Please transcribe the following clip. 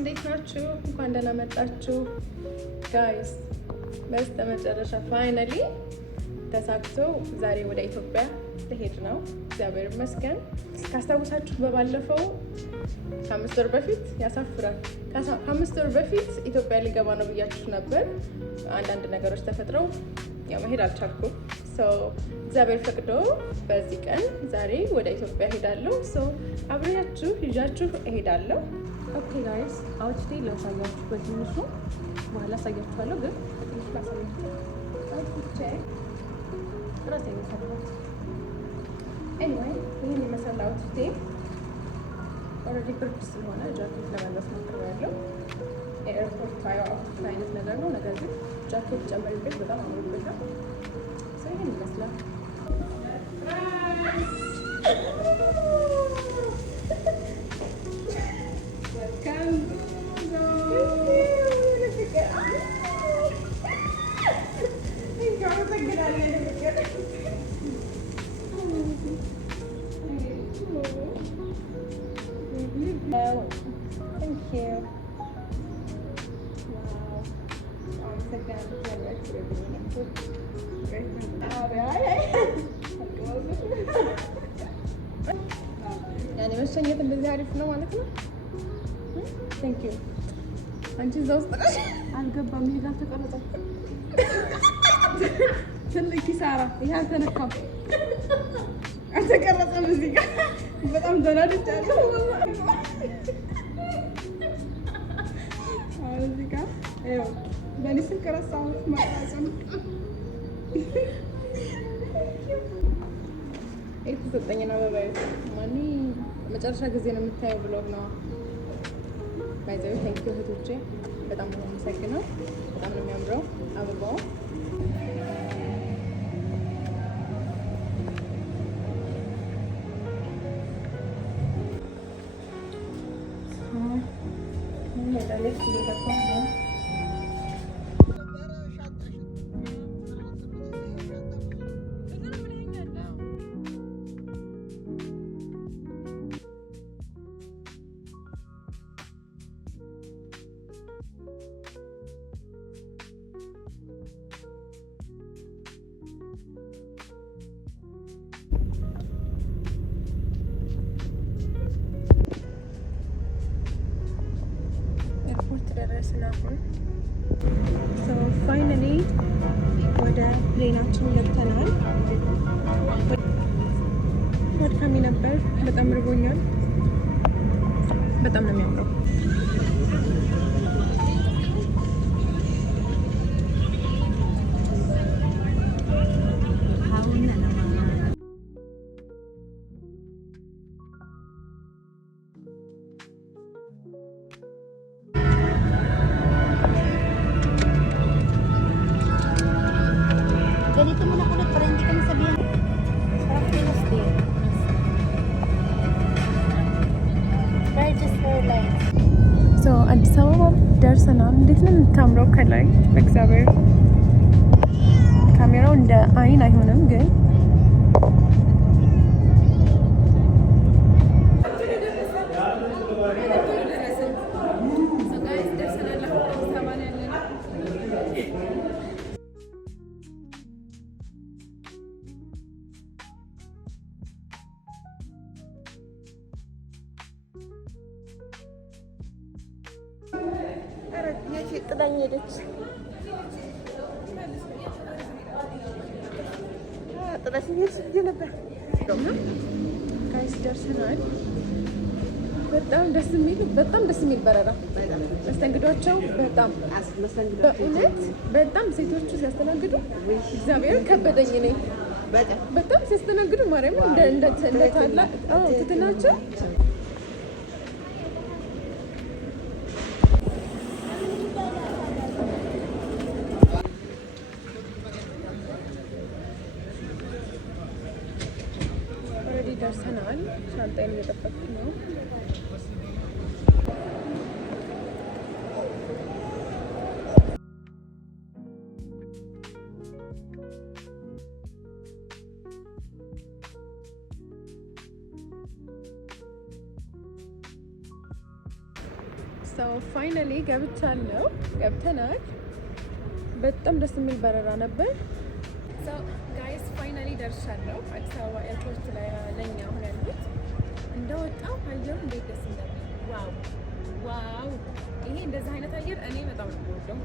እንዴት ናችሁ? እንኳን ደህና መጣችሁ ጋይስ። በስተመጨረሻ ፋይናሊ ተሳክቶ ዛሬ ወደ ኢትዮጵያ ልሄድ ነው። እግዚአብሔር ይመስገን። ካስታውሳችሁ በባለፈው ከ5 ወር በፊት ያሳፍራል፣ ከ5 ወር በፊት ኢትዮጵያ ሊገባ ነው ብያችሁ ነበር። አንዳንድ ነገሮች ተፈጥረው ያው መሄድ አልቻልኩም። እግዚአብሔር ፈቅዶ በዚህ ቀን ዛሬ ወደ ኢትዮጵያ ሄዳለሁ። አብሬያችሁ ይዣችሁ እሄዳለሁ። ኦኬ ጋይስ፣ አውትፊቴ ላሳያችሁ በትንሹ፣ በኋላ አሳያችኋለሁ። ግን በትንሹ ላሳያችሁ አውትፊቴ ራሴ የሰራሁት። ኤኒዌይ ይህን ይመስላል አውትፊቴ። ኦልሬዲ ብርድ ስለሆነ ጃኬት ለመልበስ ሞክሬያለሁ። የኤርፖርት አውትፊት አይነት ነገር ነው፣ ነገር ግን ጃኬት ጨምሬበት በጣም አምሮበታል። ይህን ይመስላል። ያኔ መሸኘት እንደዚህ አሪፍ ነው ማለት ነው። ቴንክ ዩ። አንቺ እዛ ውስጥ ነሽ? አልገባም። ይሄ ጋር ተቀረጸ። ትልቅ ኪሳራ። ይሄ አልተነካም፣ አልተቀረጸም። እዚህ ጋር በጣም ተናድጃለሁ። አሁን እዚህ ጋር ይኸው በእኔ ስልክ ረሳሁት መቅረጽም። የተሰጠኝን አበባ ማኒ መጨረሻ ጊዜ ነው የምታየው ብሎግ ነው። ባይዘው ቴንክ ዩ እህቶቼ፣ በጣም ነው የማመሰግነው። በጣም ነው የሚያምረው አበባው። ደረስን አሁን። ፋይናሊ ወደ ፕሌናችን ገብተናል። አድካሚ ነበር፣ በጣም ርቦኛል። በጣም ነው የሚያምረው። አዲስ አበባ ደርሰናል። እንዴት ነው የምታምረው ከላይ! በእግዚአብሔር ካሜራው እንደ አይን አይሆንም ግን ጥላኝ ሄደች። ጥላሽኝ ሄድሽ ብዬሽ ነበር። ጋይስ ደርሰናል። በጣም ደስ የሚል በረራ። መስተንግዷቸው በጣም በእውነት በጣም ሴቶቹ ሲያስተናግዱ እግዚአብሔር ከበደኝ። እኔ በጣም ሲያስተናግዱ ማርያምን እንደ ታላቅ ትትናቸው ደርሰናል። ሻንጣዬን እየጠበቅኩ ነው። ሰው ፋይናሊ ገብተናል። በጣም ደስ የሚል በረራ ነበር። ጋይስ ፋይናሊ ደርሻለሁ። አዲስ አበባ ኤርፖርት ላይ ነኝ አሁን ያሉት። እንደወጣው አየሩ እንዴት ደስ እንደሚል ዋው! ይሄ እንደዚህ አይነት አየር እኔ በጣም ነው የምወደው።